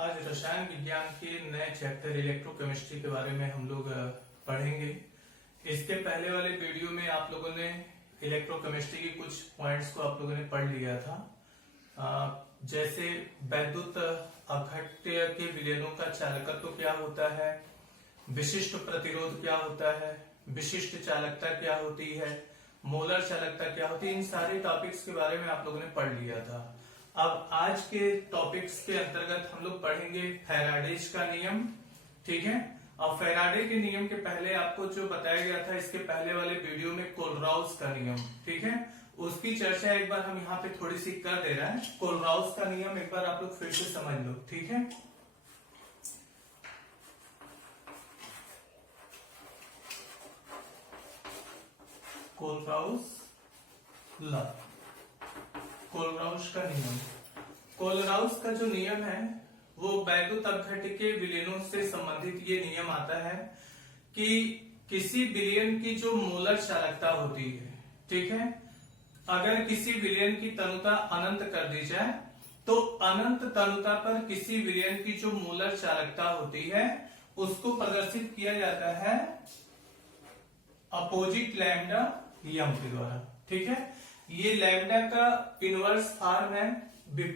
आज रसायन विज्ञान के नए चैप्टर इलेक्ट्रोकेमिस्ट्री के बारे में हम लोग पढ़ेंगे। इसके पहले वाले वीडियो में आप लोगों ने इलेक्ट्रोकेमिस्ट्री के कुछ पॉइंट्स को आप लोगों ने पढ़ लिया था, जैसे वैद्युत अपघट्य के विलयनों का चालकत्व क्या होता है, विशिष्ट प्रतिरोध क्या होता है, विशिष्ट चालकता क्या होती है, मोलर चालकता क्या होती है। इन सारे टॉपिक्स के बारे में आप लोगों ने पढ़ लिया था। अब आज के टॉपिक्स के अंतर्गत हम लोग पढ़ेंगे फैराडेज का नियम, ठीक है। और फैराडे के नियम के पहले आपको जो बताया गया था इसके पहले वाले वीडियो में कोलराउस का नियम, ठीक है, उसकी चर्चा एक बार हम यहाँ पे थोड़ी सी कर दे रहे हैं। कोलराउस का नियम एक बार आप लोग फिर से समझ लो, ठीक है। कोलराउस लॉ, कोलराउस का नियम। कोलराउस का जो नियम है वो वैद्युत अपघट्य के विलयनों से संबंधित ये नियम आता है कि किसी विलयन की जो मोलर चालकता होती है, ठीक है, अगर किसी विलयन की तनुता अनंत कर दी जाए तो अनंत तनुता पर किसी विलयन की जो मोलर चालकता होती है उसको प्रदर्शित किया जाता है अपोजिट लैम्डा यम के द्वारा, ठीक है। ये लैम्डा का इनवर्स फॉर्म है,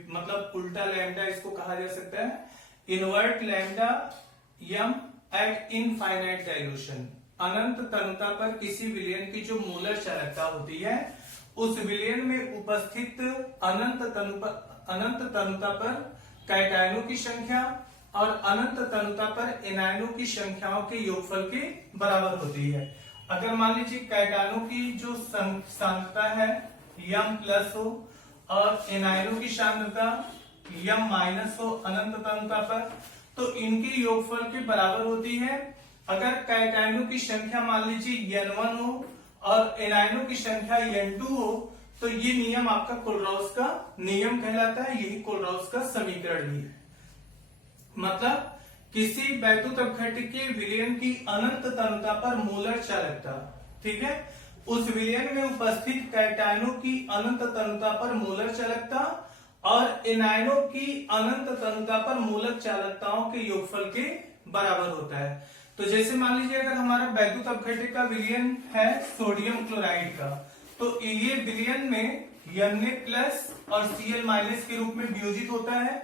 मतलब उल्टा लैम्डा इसको कहा जा सकता है। Invert lambda m at infinite dilution, अनंत तनुता पर किसी विलयन की जो मोलर चालकता होती है उस विलयन में उपस्थित अनंत तनुता पर कैटायनों की संख्या और अनंत तनुता पर एनायनों की संख्याओं के योगफल के बराबर होती है। अगर मान लीजिए कैटायनों की जो सांद्रता है यम प्लस हो और एनायनों की सांद्रता यम माइनस हो अनंत तनुता पर, तो इनके योगफल के बराबर होती है। अगर कैटायनों की संख्या मान लीजिए n1 हो और एनायनों की संख्या n2 हो तो ये नियम आपका कोलराउस का नियम कहलाता है। यही कोलराउस का समीकरण भी है। मतलब किसी वैद्युत अपघट्य के विलयन की अनंत तनुता पर मोलर चालकता, ठीक है, उस विलयन में उपस्थित कैटायनों की अनंत तनुता पर मोलर चालकता और एनायनों की अनंत तनुता पर मोलर चालकताओं के योगफल के बराबर होता है। तो जैसे मान लीजिए अगर हमारा वैद्युत अपघट्य का विलयन है सोडियम क्लोराइड का, तो ये विलयन में Na प्लस और Cl माइनस के रूप में वियोजित होता है,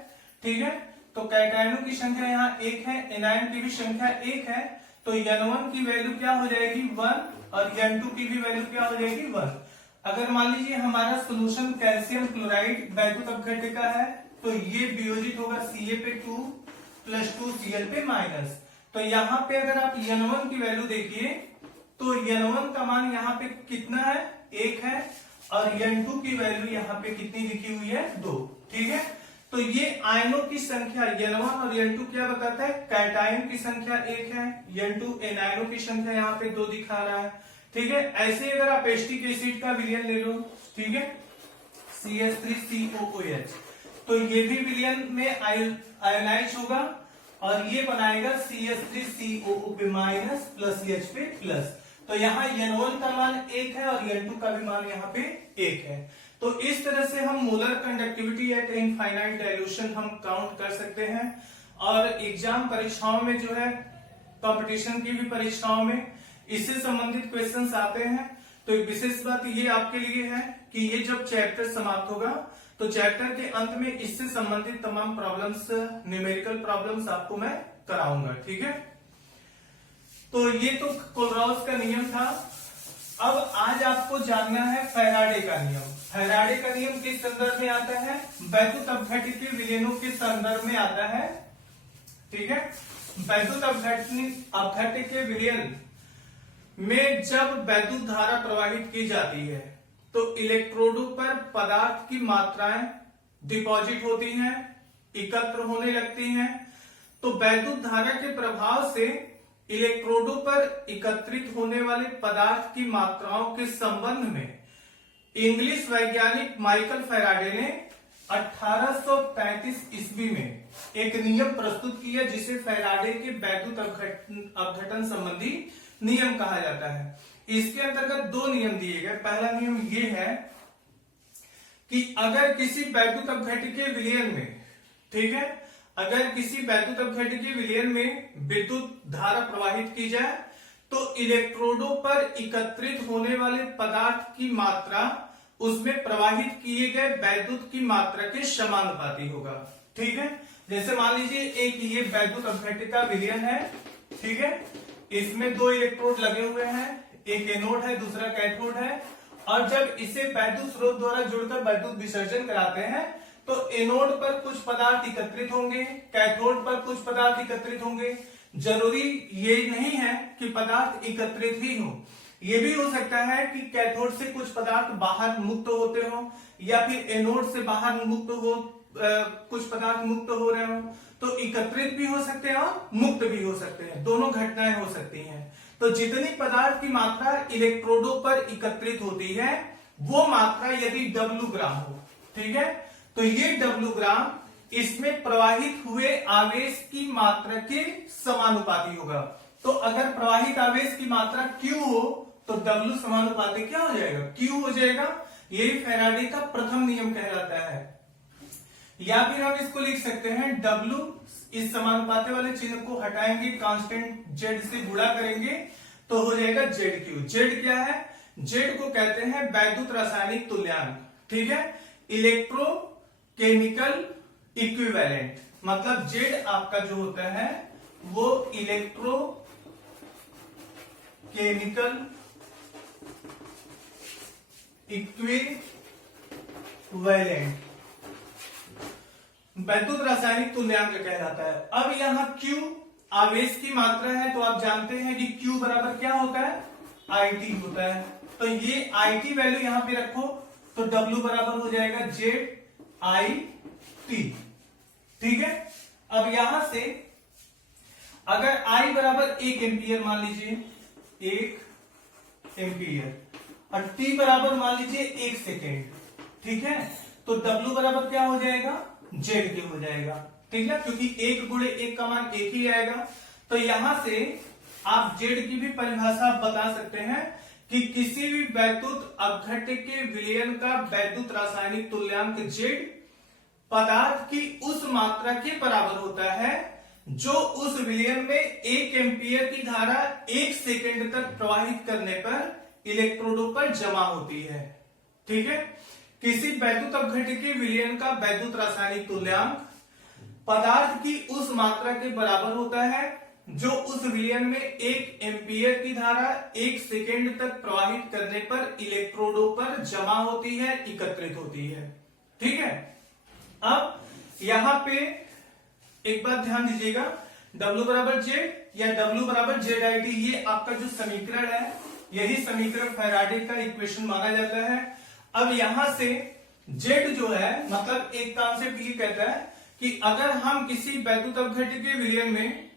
ठीक है। तो कैटायनों की संख्या यहाँ 1 है, एनायन की भी संख्या 1 है, तो N1 की वैल्यू क्या हो जाएगी 1 और N2 की भी वैल्यू क्या हो जाएगी 1। अगर मान लीजिए हमारा सोल्यूशन कैल्शियम क्लोराइड वैद्युत अपघट्य का है तो ये वियोजित होगा Ca पे 2 प्लस 2 Cl पे माइनस। तो यहाँ पे अगर आप N1 की वैल्यू देखिए तो N1 का मान यहाँ पे कितना है 1 है और N2 की वैल्यू यहाँ पे कितनी लिखी हुई है 2, ठीक है। तो ये आयनों की संख्या N1 और N2 क्या बताता है, कैटायन की संख्या 1 है, N2 एनायनों की संख्या यहाँ पे 2 दिखा रहा है, ठीक है। ऐसे अगर आप एसिटिक एसिड का विलयन ले लो, ठीक है, CH3COOH, तो ये भी विलयन में आयोनाइज होगा और ये बनाएगा CH3COO पे माइनस प्लस H पे प्लस। तो यहाँ N1 का मान 1 है और N2 का भी मान यहाँ पे 1 है। तो इस तरह से हम molar conductivity eight infinite dilution हम काउंट कर सकते हैं। और एग्जाम परीक्षाओं में जो है, कंपटीशन की भी परीक्षाओं में इससे संबंधित क्वेश्चंस आते हैं। तो एक विशेष बात ये आपके लिए है कि ये जब चैप्टर समाप्त होगा तो चैप्टर के अंत में इससे संबंधित तमाम प्रॉब्लम्स, न्यूमेरिकल प्रॉब्लम्स आपको मैं कराऊंगा, ठीक है। तो ये तो कोलराउस का नियम था। अब आज आपको जानना है फैराडे का नियम। फैराडे का नियम किस संदर्भ में आता है, वैद्युत अपघट्य के विलयनों के संदर्भ में आता है, ठीक है। वैद्युत अपघट्य के विलयन में जब वैद्युत धारा प्रवाहित की जाती है तो इलेक्ट्रोडों पर पदार्थ की मात्राएं डिपॉजिट होती हैं, एकत्र होने लगती हैं। तो वैद्युत धारा के प्रभाव से इलेक्ट्रोडों पर एकत्रित होने वाले पदार्थ की मात्राओं के संबंध में इंग्लिश वैज्ञानिक माइकल फैराडे ने 1835 ईस्वी में एक नियम प्रस्तुत किया जिसे फैराडे के वैद्युत अपघटन संबंधी नियम कहा जाता है। इसके अंतर्गत 2 नियम दिए गए। पहला नियम ये है कि अगर किसी वैद्युत अपघट्य के विलयन में, ठीक है, अगर किसी वैद्युत अपघटकीय विलयन में विद्युत धारा प्रवाहित की जाए तो इलेक्ट्रोडों पर एकत्रित होने वाले पदार्थ की मात्रा उसमें प्रवाहित किए गए वैद्युत की मात्रा के समानुपाती होगा। ठीक है, जैसे मान लीजिए एक ये वैद्युत अपघटिका विलयन है, ठीक है, इसमें दो इलेक्ट्रोड लगे हुए हैं, एक एनोड है दूसरा कैथोड है, और जब इसे वैद्युत स्रोत द्वारा जुड़कर वैद्युत विसर्जन कराते हैं तो एनोड पर कुछ पदार्थ एकत्रित होंगे, कैथोड पर कुछ पदार्थ एकत्रित होंगे। जरूरी ये नहीं है कि पदार्थ एकत्रित ही हो, ये भी हो सकता है कि कैथोड से कुछ पदार्थ बाहर मुक्त होते हो या फिर एनोड से बाहर मुक्त हो कुछ पदार्थ मुक्त हो रहे हो। तो एकत्रित भी हो सकते हैं और मुक्त भी हो सकते हैं, दोनों घटनाएं हो सकती हैं। तो जितनी पदार्थ की मात्रा इलेक्ट्रोडों पर एकत्रित होती है वो मात्रा यदि W ग्राम हो, ठीक है, तो ये W ग्राम इसमें प्रवाहित हुए आवेश की मात्रा के समानुपाती होगा। तो अगर प्रवाहित आवेश की मात्रा Q हो तो W समानुपाती क्या हो जाएगा, Q हो जाएगा। यही फैराडे का प्रथम नियम कहलाता है। या फिर हम इसको लिख सकते हैं W, इस समानुपाती वाले चिन्ह को हटाएंगे, कांस्टेंट Z से गुणा करेंगे तो हो जाएगा ZQ। Z क्या है, Z को कहते हैं वैद्युत रासायनिक तुल्यांक, ठीक है, इलेक्ट्रोकेमिकल इक्विवेलेंट। मतलब Z आपका जो होता है वो इलेक्ट्रो केमिकल इक्विवेलेंट वैद्युत रासायनिक तुल्यांक कहलाता है। अब यहां Q आवेश की मात्रा है, तो आप जानते हैं कि Q बराबर क्या होता है, IT होता है। तो ये IT वैल्यू यहां पे रखो तो W बराबर हो जाएगा ZIT, ठीक है। अब यहां से अगर I बराबर 1 एम्पियर मान लीजिए, 1 एम्पियर, और T बराबर मान लीजिए 1 सेकेंड, ठीक है, तो W बराबर क्या हो जाएगा, ZK हो जाएगा, ठीक है, क्योंकि 1 गुणे 1 का मान 1 ही आएगा। तो यहां से आप Z की भी परिभाषा बता सकते हैं कि किसी भी वैद्युत अपघटकीय विलयन का वैद्युत रासायनिक तुल्यांक Z पदार्थ की उस मात्रा के बराबर होता है जो उस विलयन में 1 एम्पियर की धारा 1 सेकेंड तक प्रवाहित करने पर इलेक्ट्रोडों पर जमा होती है, ठीक है। किसी वैद्युत अपघटकीय विलयन का वैद्युत रासायनिक तुल्यांक पदार्थ की उस मात्रा के बराबर होता है जो उस विलयन में 1 एम्पियर की धारा 1 सेकेंड तक प्रवाहित करने पर इलेक्ट्रोडों पर जमा होती है, एकत्रित होती है, ठीक है। अब यहां पे एक बात ध्यान दीजिएगा, W बराबर Z या W बराबर ZIT, ये आपका जो समीकरण है यही समीकरण फैराडे का इक्वेशन माना जाता है। अब यहां से Z जो है, मतलब एक कॉन्सेप्ट ये कहता है कि अगर हम किसी वैद्युत अपघटकीय विलयन में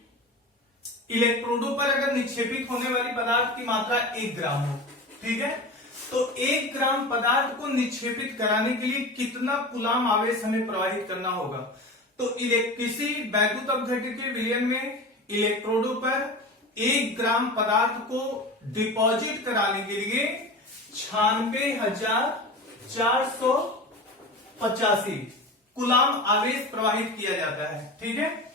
इलेक्ट्रोडों पर अगर निक्षेपित होने वाली पदार्थ की मात्रा 1 ग्राम हो, ठीक है, तो 1 ग्राम पदार्थ को निक्षेपित कराने के लिए कितना कूलाम आवेश हमें प्रवाहित करना होगा। तो किसी वैद्युत अपघटकीय विलयन में इलेक्ट्रोडों पर 1 ग्राम पदार्थ को डिपॉजिट कराने के लिए 96,485 कूलाम आवेश प्रवाहित किया जाता है, ठीक है।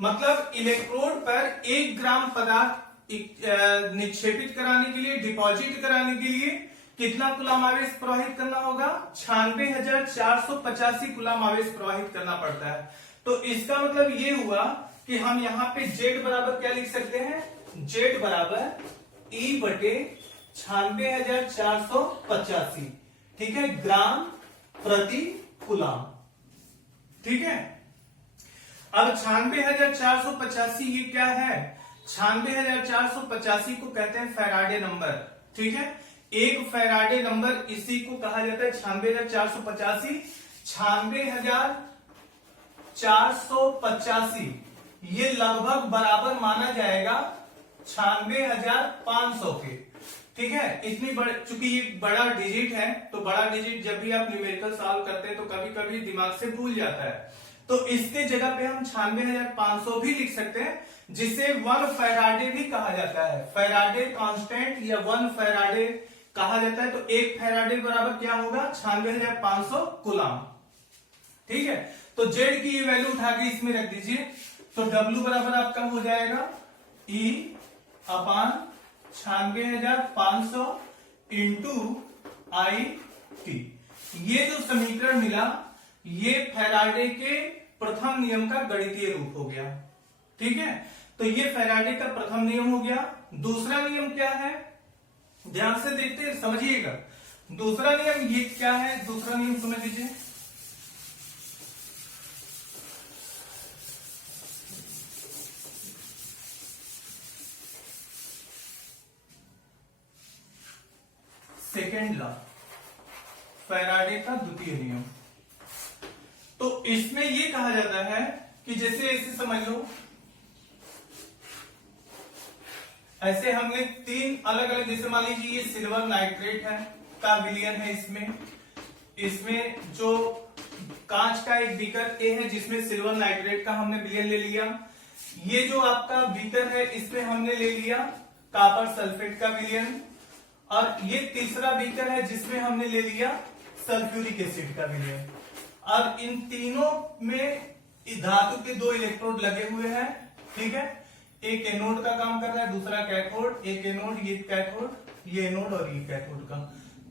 मतलब इलेक्ट्रोड पर 1 ग्राम पदार्थ निक्षेपित कराने के लिए, डिपॉजिट कराने के लिए कितना कूलाम आवेश प्रवाहित करना होगा, 96,485 कूलाम आवेश प्रवाहित करना पड़ता है। तो इसका मतलब ये हुआ कि हम यहां पे Z बराबर क्या लिख सकते हैं, Z बराबर E बटे 96,485, ठीक है, ग्राम प्रति कूलाम, ठीक है। अब 96,485 ये क्या है, 96,485 को कहते हैं फैराडे नंबर, ठीक है। एक फैराडे नंबर इसी को कहा जाता है 96,485। 96,485 ये लगभग बराबर माना जाएगा 96,500 के, ठीक है। इतनी बड़े, चूंकि ये बड़ा डिजिट है तो बड़ा डिजिट जब भी आप न्यूमेरिकल सॉल्व करते हैं तो कभी कभी दिमाग से भूल जाता है, तो इसके जगह पे हम 96,500 भी लिख सकते हैं, जिसे 1 फैराडे भी कहा जाता है, फैराडे कांस्टेंट या 1 फैराडे कहा जाता है। तो 1 फैराडे बराबर क्या होगा, 96,500 कूलाम, ठीक है, तो जेड की ये वैल्यू उठा के इसमें रख दीजिए, तो डब्ल्यू बराबर आपका हो जाएगा ई अपान 96,500 इंटू आई टी। ये जो समीकरण मिला ये फैराडे के प्रथम नियम का गणितीय रूप हो गया। ठीक है, तो ये फैराडे का प्रथम नियम हो गया। दूसरा नियम क्या है, ध्यान से देखते समझिएगा। दूसरा नियम ये क्या है, दूसरा नियम समझ लीजिए। सेकेंड लॉ, फैराडे का द्वितीय नियम। तो इसमें ये कहा जाता है कि जैसे ऐसे समझ लो, ऐसे हमने तीन अलग अलग, जैसे मान लीजिए ये सिल्वर नाइट्रेट है का विलयन है, इसमें जो कांच का एक बीकर ए है जिसमें सिल्वर नाइट्रेट का हमने विलयन ले लिया। ये जो आपका बीकर है इसमें हमने ले लिया कॉपर सल्फेट का विलयन, और ये तीसरा बीकर है जिसमें हमने ले लिया सल्फ्यूरिक एसिड का विलयन। और इन तीनों में धातु के दो इलेक्ट्रोड लगे हुए हैं। ठीक है, एक एनोड का काम कर रहा है, दूसरा कैथोड। एक एनोड, ये कैथोड, ये एनोड और ये कैथोड का।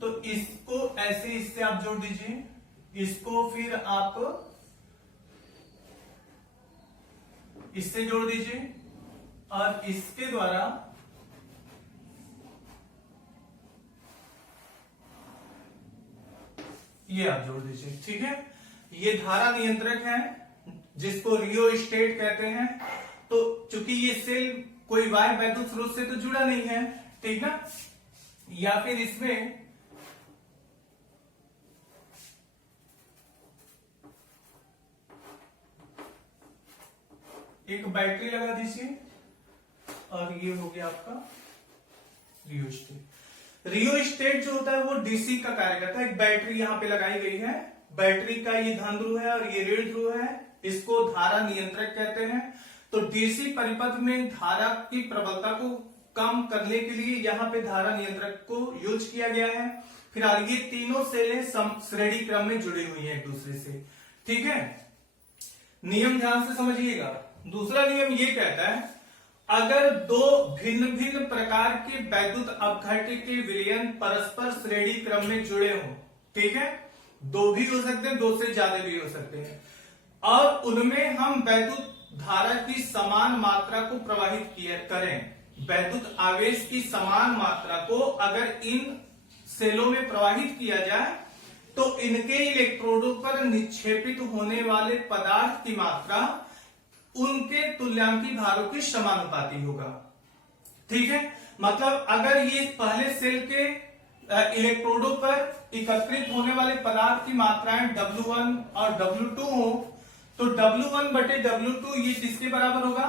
तो इसको ऐसे इससे आप जोड़ दीजिए, इसको फिर आप इससे जोड़ दीजिए, और इसके द्वारा ये आप जोड़ दीजिए। ठीक है, ये धारा नियंत्रक है जिसको रियोस्टेट कहते हैं। तो चूंकि ये सेल कोई बाह्य वैद्युत स्रोत से तो जुड़ा नहीं है, ठीक ना, या फिर इसमें एक बैटरी लगा दीजिए, और ये हो गया आपका रियोस्टेट। रियोस्टेट जो होता है वो डीसी का कार्य करता है। एक बैटरी यहां पे लगाई गई है, बैटरी का ये धन ध्रुव है और ये ऋण ध्रुव है, इसको धारा नियंत्रक कहते हैं। तो डीसी परिपथ में धारा की प्रबलता को कम करने के लिए यहां पे धारा नियंत्रक को यूज किया गया है। फिलहाल ये तीनों सेलें श्रेणी क्रम में जुड़ी हुई हैं एक दूसरे से। ठीक है, नियम ध्यान से समझिएगा। दूसरा नियम ये कहता है, अगर दो भिन्न भिन्न प्रकार के वैद्युत अपघट्य के विलयन परस्पर श्रेणी क्रम में जुड़े हों, ठीक है, दो भी हो सकते हैं, दो से ज्यादा भी हो सकते हैं, और उनमें हम वैद्युत धारा की समान मात्रा को प्रवाहित करें, वैद्युत आवेश की समान मात्रा को अगर इन सेलों में प्रवाहित किया जाए तो इनके इलेक्ट्रोडों पर निक्षेपित होने वाले पदार्थ की मात्रा उनके तुल्यांकी भारों के समानुपाती होगा। ठीक है, मतलब अगर ये पहले सेल के इलेक्ट्रोडों पर एकत्रित होने वाले पदार्थ की मात्राएं W1 और W2 हो, तो W1 बटे W2 ये किसके बराबर होगा,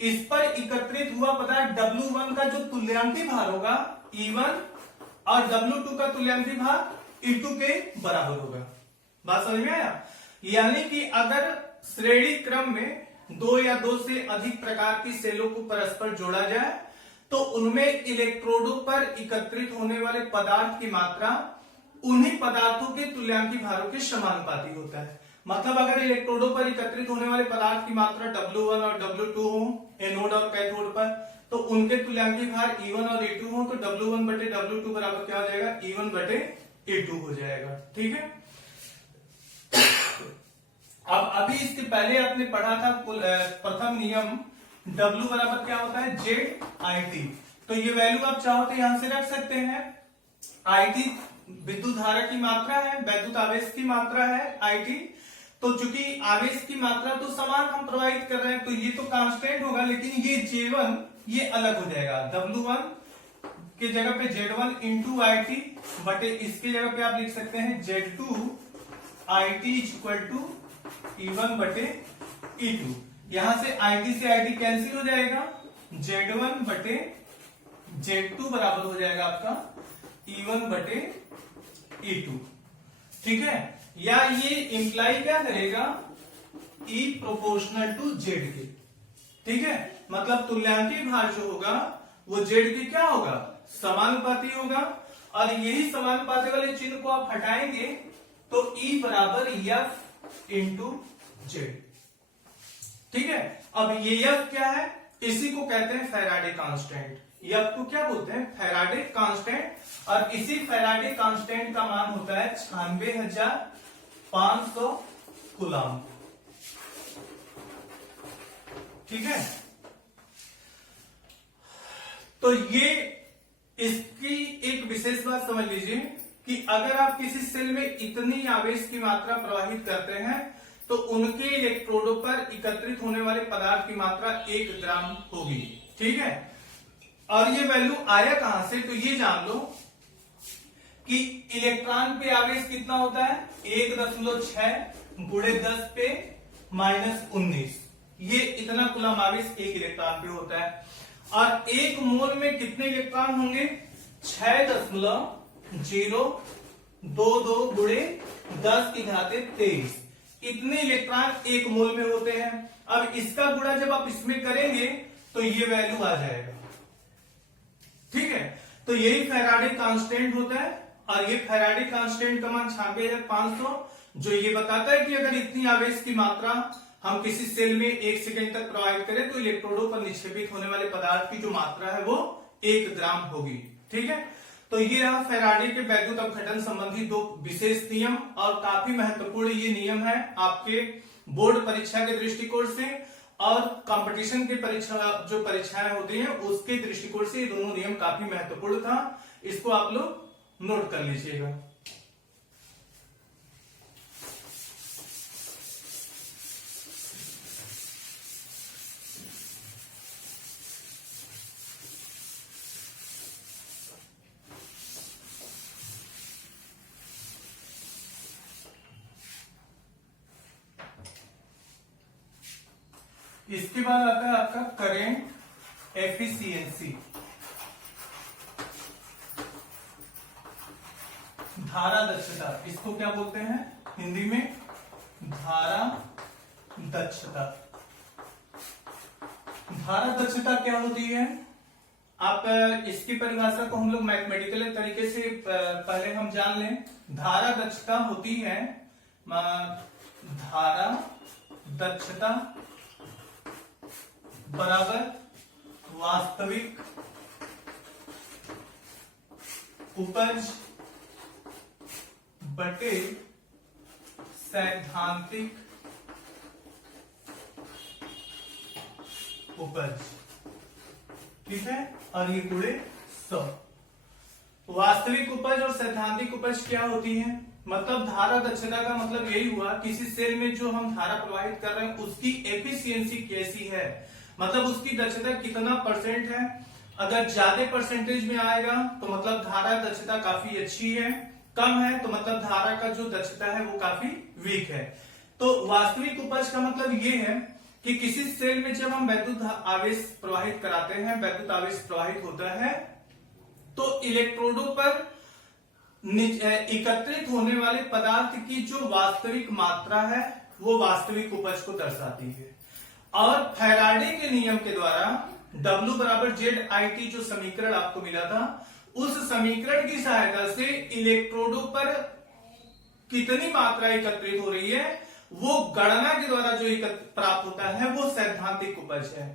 इस पर एकत्रित हुआ पदार्थ W1 का जो तुल्यांकी भार होगा E1, और W2 का तुल्यांकी भार E2 के बराबर होगा। बात समझ में आया? यानी कि अगर श्रेणी क्रम में दो या दो से अधिक प्रकार की सेलों को परस्पर जोड़ा जाए तो उनमें इलेक्ट्रोडों पर एकत्रित होने वाले पदार्थ की मात्रा उन्हीं पदार्थों के तुल्यांकी भारों के समानुपाती होता है। मतलब अगर इलेक्ट्रोडों पर एकत्रित होने वाले पदार्थ की मात्रा W1 और W2 हो एनोड और कैथोड पर, तो उनके तुल्यांकी भार E1 और E2 हो, तो W1 बटे W2 बराबर क्या हो जाएगा, E1 बटे E2 हो जाएगा। ठीक है, अब अभी इसके पहले आपने पढ़ा था प्रथम नियम, W बराबर क्या होता है, ZIT। तो ये वैल्यू आप चाहो तो यहां से रख सकते हैं। IT विद्युत धारा की मात्रा है, वैद्युत आवेश की मात्रा है IT। तो चूंकि आवेश की मात्रा तो समान हम प्रवाहित कर रहे हैं तो ये तो कांस्टेंट होगा, लेकिन ये J1 ये अलग हो जाएगा। W1 के जगह पे Z1 इंटू IT बटे इसकी जगह पे आप लिख सकते हैं Z2 IT is equal to E1 बटे E2। यहां से IT से IT कैंसिल हो जाएगा, Z1 बटे Z2 बराबर हो जाएगा आपका E1 बटे E2। ठीक है, या ये इंप्लाई क्या करेगा, E प्रोपोर्शनल टू Z के। ठीक है, मतलब तुल्यांकी भार जो होगा वो Z के क्या होगा, समानुपाती होगा। और यही समानुपाती वाले चिन्ह को आप हटाएंगे तो E बराबर F इंटू जेड। ठीक है, अब ये एफ क्या है, इसी को कहते हैं फैराडे कांस्टेंट। एफ को क्या बोलते हैं, फैराडे कांस्टेंट। और इसी फैराडे कांस्टेंट का मान होता है 96,500 कूलम। ठीक है, तो ये इसकी एक विशेष बात समझ लीजिए कि अगर आप किसी सेल में इतनी आवेश की मात्रा प्रवाहित करते हैं तो उनके इलेक्ट्रोडों पर एकत्रित होने वाले पदार्थ की मात्रा 1 ग्राम होगी। ठीक है, और ये वैल्यू आया कहां से, तो ये जान लो कि इलेक्ट्रॉन पे आवेश कितना होता है, 1.6 गुणे 10 पे -19। ये इतना कूलम आवेश एक इलेक्ट्रॉन पे होता है। और एक मोल में कितने इलेक्ट्रॉन होंगे, 6.022 गुणे 10⁻23। इतने इलेक्ट्रॉन एक मोल में होते हैं। अब इसका गुणा जब आप इसमें करेंगे तो ये वैल्यू आ जाएगा। ठीक है, तो यही फैराडे कांस्टेंट होता है। और ये फैराडे कांस्टेंट का मान 96,500, जो ये बताता है कि अगर इतनी आवेश की मात्रा हम किसी सेल में 1 सेकेंड तक प्रवाहित करें तो इलेक्ट्रोडों पर निक्षेपित होने वाले पदार्थ की जो मात्रा है वो 1 ग्राम होगी। ठीक है, तो ये रहा फैराडे के वैद्युत अपघटन संबंधी 2 विशेष नियम। और काफी महत्वपूर्ण ये नियम है आपके बोर्ड परीक्षा के दृष्टिकोण से और कंपटीशन के जो परीक्षाएं होती हैं उसके दृष्टिकोण से ये दोनों नियम काफी महत्वपूर्ण था। इसको आप लोग नोट कर लीजिएगा। इसके बाद आता है आपका करेंट एफिशिएंसी, धारा दक्षता। इसको क्या बोलते हैं हिंदी में, धारा दक्षता। धारा दक्षता क्या होती है, आप इसकी परिभाषा को हम लोग मैथमेटिकल तरीके से पहले हम जान लें। धारा दक्षता होती है, धारा दक्षता बराबर वास्तविक उपज बटे सैद्धांतिक उपज। ठीक है, और ये गुणे 100। वास्तविक उपज और सैद्धांतिक उपज क्या होती है, मतलब धारा दक्षता का मतलब यही हुआ किसी सेल में जो हम धारा प्रवाहित कर रहे हैं उसकी एफिशिएंसी कैसी है, मतलब उसकी दक्षता कितना % है। अगर ज्यादा परसेंटेज में आएगा तो मतलब धारा दक्षता काफी अच्छी है, कम है तो मतलब धारा का जो दक्षता है वो काफी वीक है। तो वास्तविक उपज का मतलब ये है कि किसी सेल में जब हम वैद्युत आवेश प्रवाहित कराते हैं, वैद्युत आवेश प्रवाहित होता है तो इलेक्ट्रोडों पर एकत्रित होने वाले पदार्थ की जो वास्तविक मात्रा है वो वास्तविक उपज को दर्शाती है। और फैराडे के नियम के द्वारा W बराबर ZIT जो समीकरण आपको मिला था, उस समीकरण की सहायता से इलेक्ट्रोडों पर कितनी मात्रा एकत्रित हो रही है वो गणना के द्वारा जो प्राप्त होता है वो सैद्धांतिक उपज है।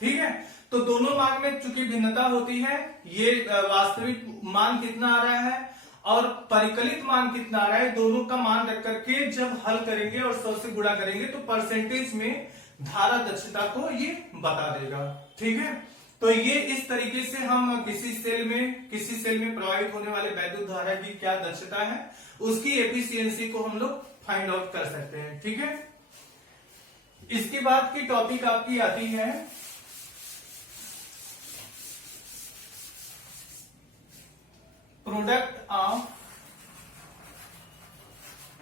ठीक है, तो दोनों मान में चूंकि भिन्नता होती है, ये वास्तविक मान कितना आ रहा है और परिकलित मान कितना आ रहा है, दोनों का मान रख करके जब हल करेंगे और 100 से गुणा करेंगे तो परसेंटेज में धारा दक्षता को ये बता देगा। ठीक है, तो ये इस तरीके से हम किसी सेल में प्रवाहित होने वाले वैद्युत धारा की क्या दक्षता है उसकी एफिशिएंसी को हम लोग फाइंड आउट कर सकते हैं। ठीक है, इसके बाद की टॉपिक आपकी आती है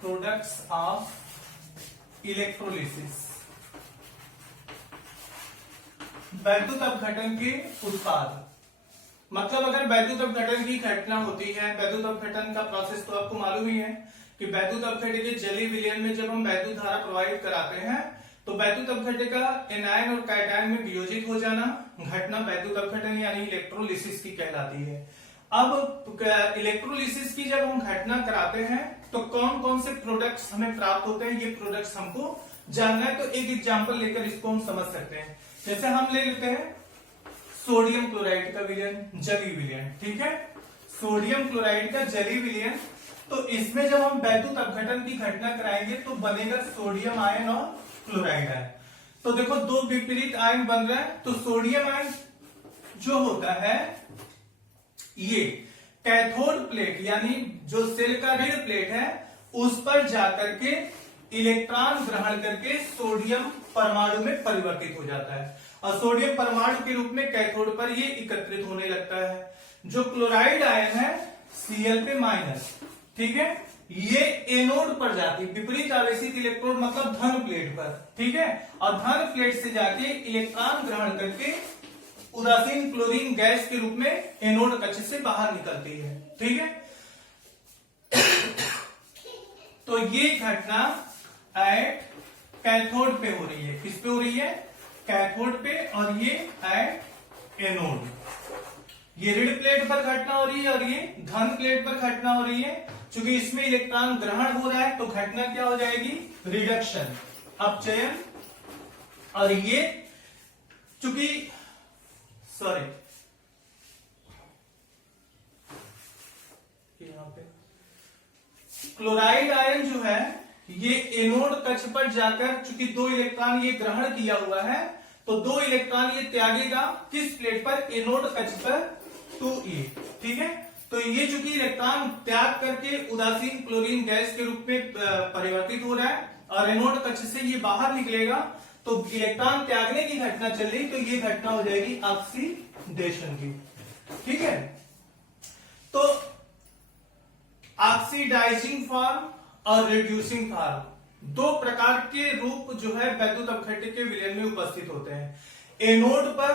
प्रोडक्ट्स ऑफ इलेक्ट्रोलिसिस, वैद्युत अपघटन के उत्पाद। मतलब अगर वैद्युत अपघटन की घटना होती है, वैद्युत अपघटन का प्रोसेस तो आपको मालूम ही है कि वैद्युत अपघटन के जलीय विलयन में जब हम वैद्युत धारा प्रवाहित कराते हैं तो वैद्युत अपघटन का एनायन और कैटायन में वियोजित हो जाना घटना वैद्युत अपघटन यानी इलेक्ट्रोलिसिस की कहलाती है। अब इलेक्ट्रोलिसिस की जब हम घटना कराते हैं तो कौन कौन से प्रोडक्ट्स हमें प्राप्त होते हैं, ये प्रोडक्ट्स हमको जानना है। तो एक एग्जांपल लेकर इसको हम समझ सकते हैं। जैसे हम ले लेते हैं सोडियम क्लोराइड का विलयन, जलीय विलयन, ठीक है, सोडियम क्लोराइड का जलीय विलयन। तो इसमें जब हम वैद्युत अपघटन की घटना कराएंगे तो बनेगा सोडियम आयन और क्लोराइड आयन। तो देखो दो विपरीत आयन बन रहे हैं। तो सोडियम आयन जो होता है ये कैथोड प्लेट यानी जो सेल का ऋण प्लेट है उस पर जाकर के इलेक्ट्रॉन ग्रहण करके सोडियम परमाणु में परिवर्तित हो जाता है और सोडियम परमाणु के रूप में कैथोड पर ये एकत्रित होने लगता है। जो क्लोराइड आयन है Cl पे माइनस, ठीक है, ये एनोड पर जाती है, विपरीत आवेशित इलेक्ट्रोड मतलब धन प्लेट पर, ठीक है, और धन प्लेट से जाके इलेक्ट्रॉन ग्रहण करके उदासीन क्लोरीन गैस के रूप में एनोड कक्ष से बाहर निकलती है, ठीक है। तो ये घटना एट कैथोड पे हो रही है, किस पे हो रही है, कैथोड पे, और ये एट एनोड। ये ऋण प्लेट पर घटना हो रही है और ये धन प्लेट पर घटना हो रही है। चूंकि इसमें इलेक्ट्रॉन ग्रहण हो रहा है तो घटना क्या हो जाएगी, रिडक्शन, अपचयन। और ये चूंकि सॉरी यहां पे क्लोराइड आयन जो है ये एनोड कक्ष पर जाकर चूंकि दो इलेक्ट्रॉन ये ग्रहण किया हुआ है तो दो इलेक्ट्रॉन ये त्यागेगा किस प्लेट पर, एनोड कक्ष पर 2e, ठीक है। तो ये चूंकि इलेक्ट्रॉन त्याग करके उदासीन क्लोरीन गैस के रूप में परिवर्तित हो रहा है और एनोड कक्ष से ये बाहर निकलेगा तो इलेक्ट्रॉन त्यागने की घटना चल रही, तो ये घटना हो जाएगी ऑक्सीडेशन की, ठीक है। तो ऑक्सीडाइजिंग फॉर्म और रिड्यूसिंग फॉर्म दो प्रकार के रूप जो है वैद्युत अपघट्य के विलयन में उपस्थित होते हैं। एनोड पर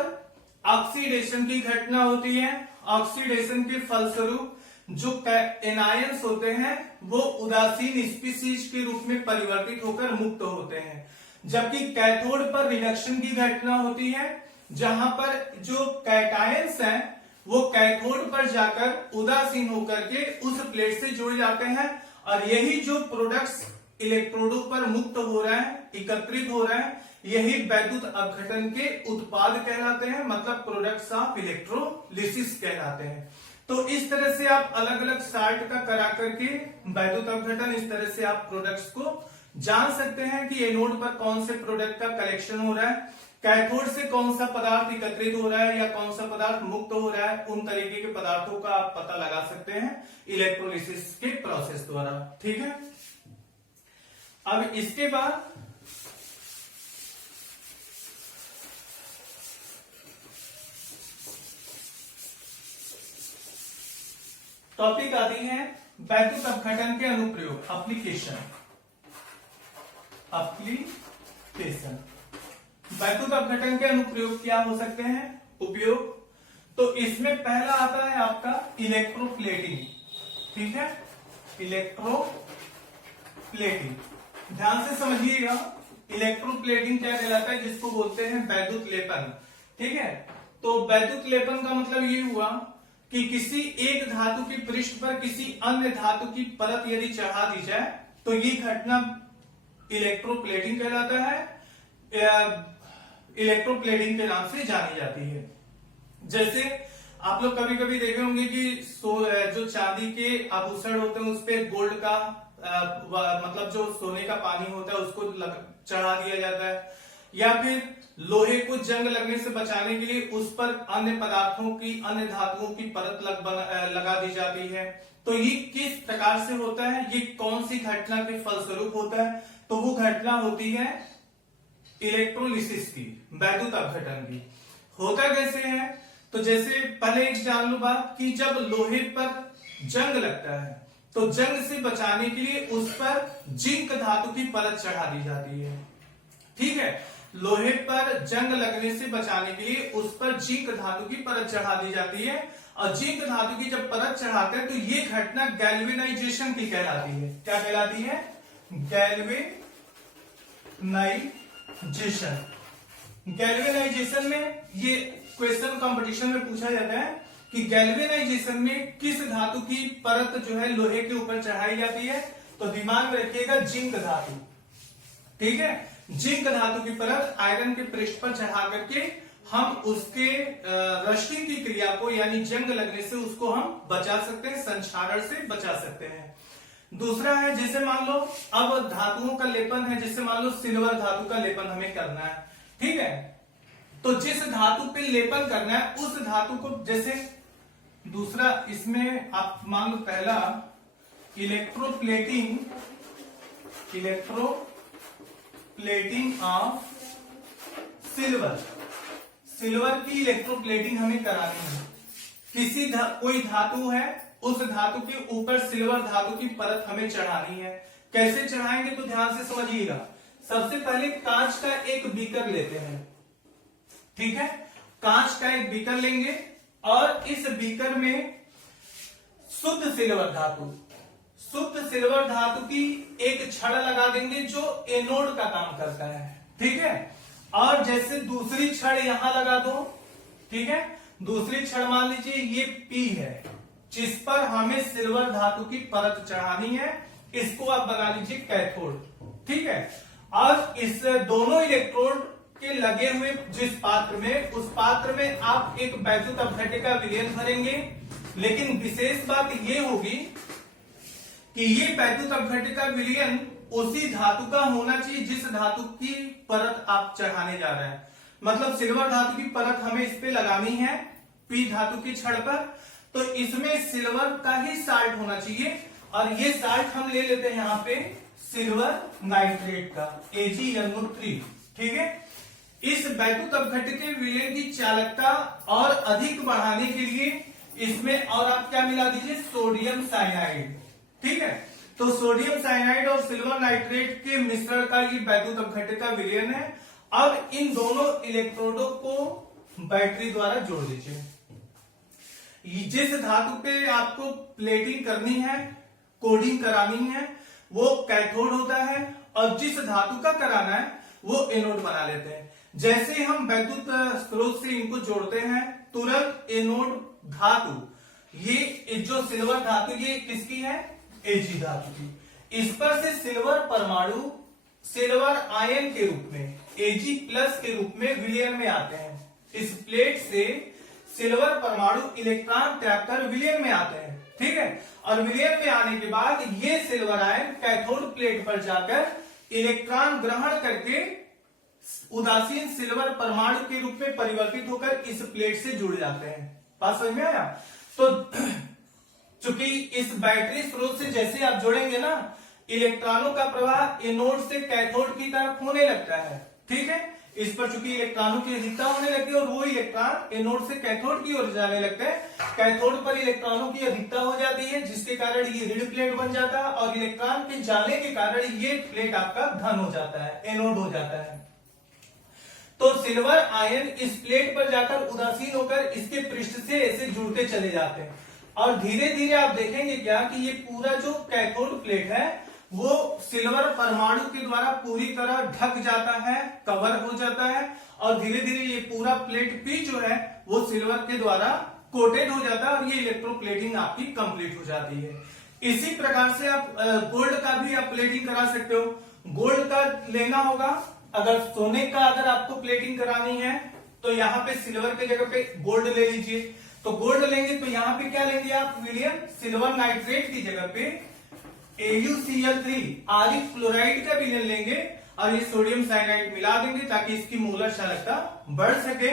ऑक्सीडेशन की घटना होती है, ऑक्सीडेशन के फलस्वरूप जो एनायंस होते हैं वो उदासीन स्पीसीज के रूप में परिवर्तित होकर मुक्त होते हैं। जबकि कैथोड पर रिडक्शन की घटना होती है जहां पर जो कैटायंस हैं वो कैथोड पर जाकर उदासीन होकर के उस प्लेट से जुड़ जाते हैं और यही जो प्रोडक्ट्स इलेक्ट्रोडों पर मुक्त हो रहा है, एकत्रित हो रहा है, यही वैद्युत अपघटन के उत्पाद कहलाते हैं, मतलब प्रोडक्ट्स ऑफ इलेक्ट्रोलिसिस कहलाते हैं। तो इस तरह से आप अलग अलग साल्ट का करा करके वैद्युत अपघटन, इस तरह से आप प्रोडक्ट्स को जान सकते हैं कि एनोड पर कौन से प्रोडक्ट का कलेक्शन हो रहा है, कैथोड से कौन सा पदार्थ एकत्रित हो रहा है या कौन सा पदार्थ मुक्त हो रहा है। उन तरीके के पदार्थों का आप पता लगा सकते हैं इलेक्ट्रोलिसिस के प्रोसेस द्वारा, ठीक है। अब इसके बाद टॉपिक आती है वैद्युत अपघटन के अनुप्रयोग, एप्लीकेशन। वैद्युत अपघटन के अनुप्रयोग क्या हो सकते हैं, उपयोग। तो इसमें पहला आता है आपका इलेक्ट्रोप्लेटिंग, ठीक है, इलेक्ट्रोप्लेटिंग। ध्यान से समझिएगा, इलेक्ट्रोप्लेटिंग क्या कहलाता है, जिसको बोलते हैं वैद्युत लेपन, ठीक है। तो वैद्युत लेपन का मतलब ये हुआ कि किसी एक धातु की पृष्ठ पर किसी अन्य धातु की परत यदि चढ़ा दी जाए तो ये घटना इलेक्ट्रोप्लेटिंग कहलाता है, इलेक्ट्रोप्लेटिंग के नाम से जानी जाती है। जैसे आप लोग कभी कभी देखे होंगे कि जो चांदी के आभूषण होते हैं उस पर गोल्ड का मतलब जो सोने का पानी होता है उसको चढ़ा दिया जाता है, या फिर लोहे को जंग लगने से बचाने के लिए उस पर अन्य पदार्थों की, अन्य धातुओं की परत लगा दी जाती है। तो ये किस प्रकार से होता है, ये कौन सी घटना के फलस्वरूप होता है, तो वो घटना होती है इलेक्ट्रोलिसिस की, वैद्युत अपघटन की। होता कैसे है, तो जैसे पहले एक जान लो बात कि जब लोहे पर जंग लगता है तो जंग से बचाने के लिए उस पर जिंक धातु की परत चढ़ा दी जाती है, ठीक है। लोहे पर जंग लगने से बचाने के लिए उस पर जिंक धातु की परत चढ़ा दी जाती है और जिंक धातु की जब परत चढ़ाते हैं तो ये घटना गैल्वेनाइजेशन की कहलाती है। क्या कहलाती है, गैल्वेनाइजेशन। गैल्वेनाइजेशन में ये क्वेश्चन कंपटीशन में पूछा जाता है कि गैल्वेनाइजेशन में किस धातु की परत जो है लोहे के ऊपर चढ़ाई जाती है, तो दिमाग में रखिएगा जिंक धातु। ठीक है, जिंक धातु की परत आयरन के पृष्ठ पर चढ़ा करके हम उसके रस्टिंग की क्रिया को यानी जंग लगने से उसको हम बचा सकते हैं, संक्षारण से बचा सकते हैं। दूसरा है, जैसे मान लो अब धातुओं का लेपन है, जैसे मान लो सिल्वर धातु का लेपन हमें करना है। ठीक है, तो जिस धातु पे लेपन करना है उस धातु को, जैसे दूसरा इसमें आप मान लो पहला इलेक्ट्रोप्लेटिंग ऑफ सिल्वर, सिल्वर की इलेक्ट्रोप्लेटिंग हमें करानी है। कोई धातु है, उस धातु के ऊपर सिल्वर धातु की परत हमें चढ़ानी है। कैसे चढ़ाएंगे तो ध्यान से समझिएगा। सबसे पहले कांच का एक बीकर लेते हैं। ठीक है, कांच का एक बीकर लेंगे और इस बीकर में शुद्ध सिल्वर धातु की एक छड़ लगा देंगे जो एनोड का काम करता है। ठीक है, और जैसे दूसरी छड़ यहां लगा दो। ठीक है, दूसरी छड़ मान लीजिए ये P है, जिस पर हमें सिल्वर धातु की परत चढ़ानी है, इसको आप बना लीजिए कैथोड। ठीक है, और इस दोनों इलेक्ट्रोड के लगे हुए जिस पात्र में, उस पात्र में आप एक वैद्युत अपघट्य विलयन भरेंगे। लेकिन विशेष बात ये होगी कि ये वैद्युत अपघट्य विलयन उसी धातु का होना चाहिए जिस धातु की परत आप चढ़ाने जा रहे हैं। मतलब सिल्वर धातु की परत हमें इस पे लगानी है P धातु की छड़ पर, तो इसमें सिल्वर का ही साल्ट होना चाहिए। और ये साल्ट हम ले लेते हैं यहाँ पे सिल्वर नाइट्रेट का AgNO3। ठीक है, इस वैद्युत अपघट्य के विलयन की चालकता और अधिक बढ़ाने के लिए इसमें और आप क्या मिला दीजिए, सोडियम साइनाइड। ठीक है, तो सोडियम साइनाइड और सिल्वर नाइट्रेट के मिश्रण का ये वैद्युत अपघट्य का विलयन है। अब इन दोनों इलेक्ट्रोडों को बैटरी द्वारा जोड़ दीजिए। जिस धातु पे आपको प्लेटिंग करनी है, कोडिंग करानी है, वो कैथोड होता है, और जिस धातु का कराना है वो एनोड बना लेते हैं। जैसे हम वैद्युत स्रोत से इनको जोड़ते हैं, तुरंत एनोड धातु, ये जो सिल्वर धातु ये किसकी है, Ag धातु की। इस पर से सिल्वर परमाणु सिल्वर आयन के रूप में Ag+ के रूप में विलयन में आते हैं। इस प्लेट से सिल्वर परमाणु इलेक्ट्रॉन त्याग कर विलयन में आते हैं। ठीक है, और विलयन में आने के बाद ये सिल्वर आयन कैथोड प्लेट पर जाकर इलेक्ट्रॉन ग्रहण करके उदासीन सिल्वर परमाणु के रूप में परिवर्तित होकर इस प्लेट से जुड़ जाते हैं। बात समझ में आया? तो चूंकि इस बैटरी स्रोत से जैसे आप जोड़ेंगे ना, इलेक्ट्रॉनों का प्रवाह एनोड से कैथोड की तरफ होने लगता है। ठीक है, इस पर चूंकि इलेक्ट्रॉनों की अधिकता होने लगती है और वो इलेक्ट्रॉन एनोड से कैथोड की ओर जाने लगते हैं। कैथोड पर इलेक्ट्रॉनों की अधिकता हो जाती है, जिसके कारण ये ऋण प्लेट बन जाता है, और इलेक्ट्रॉन के जाने के कारण ये प्लेट आपका धन हो जाता है, एनोड हो जाता है। तो सिल्वर आयन इस प्लेट पर जाकर उदासीन होकर इसके पृष्ठ से ऐसे जुड़ते चले जाते हैं, और धीरे धीरे आप देखेंगे क्या कि ये पूरा जो कैथोड प्लेट है वो सिल्वर परमाणु के द्वारा पूरी तरह ढक जाता है, कवर हो जाता है, और धीरे धीरे ये पूरा प्लेट P जो है वो सिल्वर के द्वारा कोटेड हो जाता है, और ये इलेक्ट्रोप्लेटिंग आपकी कंप्लीट हो जाती है। इसी प्रकार से आप गोल्ड का भी आप प्लेटिंग करा सकते हो। गोल्ड का लेना होगा, अगर सोने का अगर आपको प्लेटिंग करानी है तो यहाँ पे सिल्वर की जगह पे गोल्ड ले लीजिए। तो गोल्ड लेंगे तो यहाँ पे क्या लेंगे आप, विलियन सिल्वर नाइट्रेट की जगह पे AuCl3 आरिक फ्लोराइड का विलयन लेंगे, और ये सोडियम साइनाइड मिला देंगे ताकि इसकी मोलर चालकता बढ़ सके,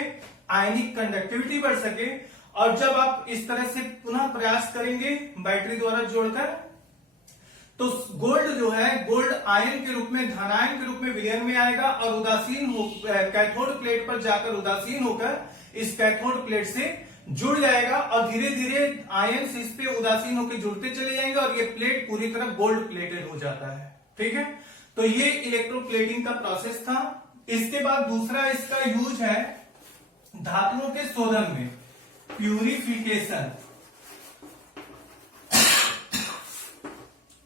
आयनिक कंडक्टिविटी बढ़ सके। और जब आप इस तरह से पुनः प्रयास करेंगे बैटरी द्वारा जोड़कर, तो गोल्ड जो है गोल्ड आयन के रूप में, धनायन के रूप में विलयन में आएगा, और उदासीन कैथोड प्लेट पर जाकर उदासीन होकर इस कैथोड प्लेट से जुड़ जाएगा, और धीरे धीरे आयन इस पे उदासीन होकर जुड़ते चले जाएंगे, और ये प्लेट पूरी तरह गोल्ड प्लेटेड हो जाता है। ठीक है, तो ये इलेक्ट्रोप्लेटिंग का प्रोसेस था। इसके बाद दूसरा इसका यूज है धातुओं के शोधन में, प्यूरिफिकेशन।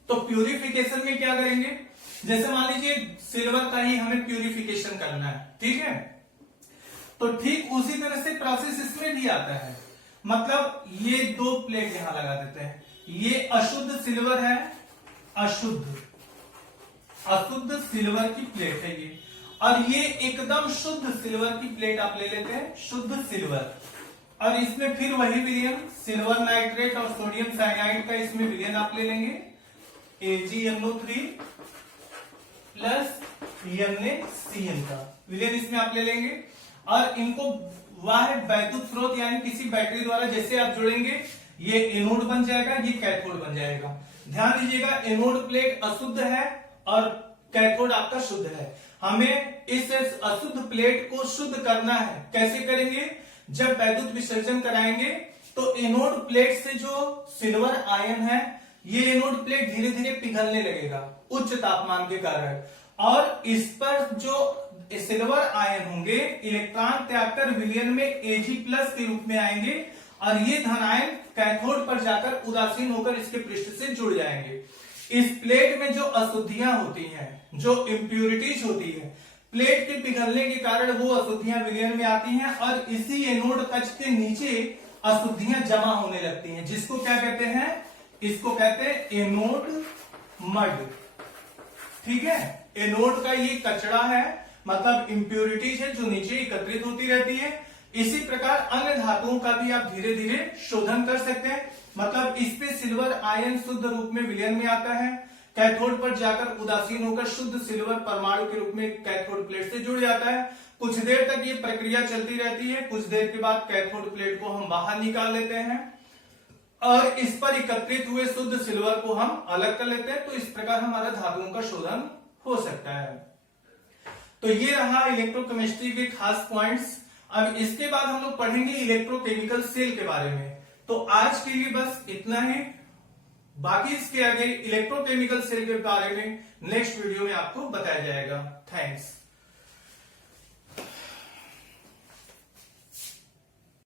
तो प्यूरिफिकेशन में क्या करेंगे, जैसे मान लीजिए सिल्वर का ही हमें प्यूरिफिकेशन करना है। ठीक है, तो ठीक उसी तरह से प्रोसेस इसमें भी आता है। मतलब ये 2 प्लेट यहां लगा देते हैं। ये अशुद्ध सिल्वर है, अशुद्ध सिल्वर की प्लेट है ये, और ये एकदम शुद्ध सिल्वर की प्लेट आप ले लेते हैं, शुद्ध सिल्वर। और इसमें फिर वही विलयन सिल्वर नाइट्रेट और सोडियम साइनाइड का इसमें विलयन आप ले लेंगे, AgNO3 प्लस NaCN का विलयन इसमें आप ले लेंगे। और इनको बाहर वैद्युत स्रोत यानी किसी बैटरी द्वारा जैसे आप जोड़ेंगे, ये एनोड बन जाएगा, ये कैथोड बन जाएगा। ध्यान दीजिएगा, एनोड प्लेट अशुद्ध है और कैथोड आपका शुद्ध है। हमें इस अशुद्ध प्लेट को शुद्ध करना है। कैसे करेंगे? जब वैद्युत विसर्जन कराएंगे तो एनोड प्लेट से जो सिल्वर आयन है, ये एनोड प्लेट धीरे धीरे पिघलने लगेगा उच्च तापमान के कारण, और इस पर जो सिल्वर आयन होंगे इलेक्ट्रॉन त्याग कर विलयन में Ag प्लस के रूप में आएंगे, और ये धनायन कैथोड पर जाकर उदासीन होकर इसके पृष्ठ से जुड़ जाएंगे। इस प्लेट में जो अशुद्धियां होती हैं, जो इम्प्यूरिटीज होती है, प्लेट के पिघलने के कारण वो अशुद्धियां विलयन में आती हैं और इसी एनोड कक्ष के नीचे अशुद्धियां जमा होने लगती हैं, जिसको क्या कहते हैं? इसको कहते हैं एनोड मड। ठीक है, एनोड का ये कचरा है, मतलब इम्प्यूरिटीज है जो नीचे एकत्रित होती रहती है। इसी प्रकार अन्य धातुओं का भी आप धीरे धीरे शोधन कर सकते हैं। मतलब इस पे सिल्वर आयन शुद्ध रूप में विलयन में आता है, कैथोड पर जाकर उदासीन होकर शुद्ध सिल्वर परमाणु के रूप में कैथोड प्लेट से जुड़ जाता है। कुछ देर तक ये प्रक्रिया चलती रहती है, कुछ देर के बाद कैथोड प्लेट को हम बाहर निकाल लेते हैं और इस पर एकत्रित हुए शुद्ध सिल्वर को हम अलग कर लेते हैं। तो इस प्रकार हमारा धातुओं का शोधन हो सकता है। तो ये रहा इलेक्ट्रोकेमिस्ट्री के खास पॉइंट्स। अब इसके बाद हम लोग पढ़ेंगे इलेक्ट्रोकेमिकल सेल के बारे में। तो आज के लिए बस इतना ही, बाकी इसके आगे इलेक्ट्रोकेमिकल सेल के बारे में नेक्स्ट वीडियो में आपको बताया जाएगा। थैंक्स।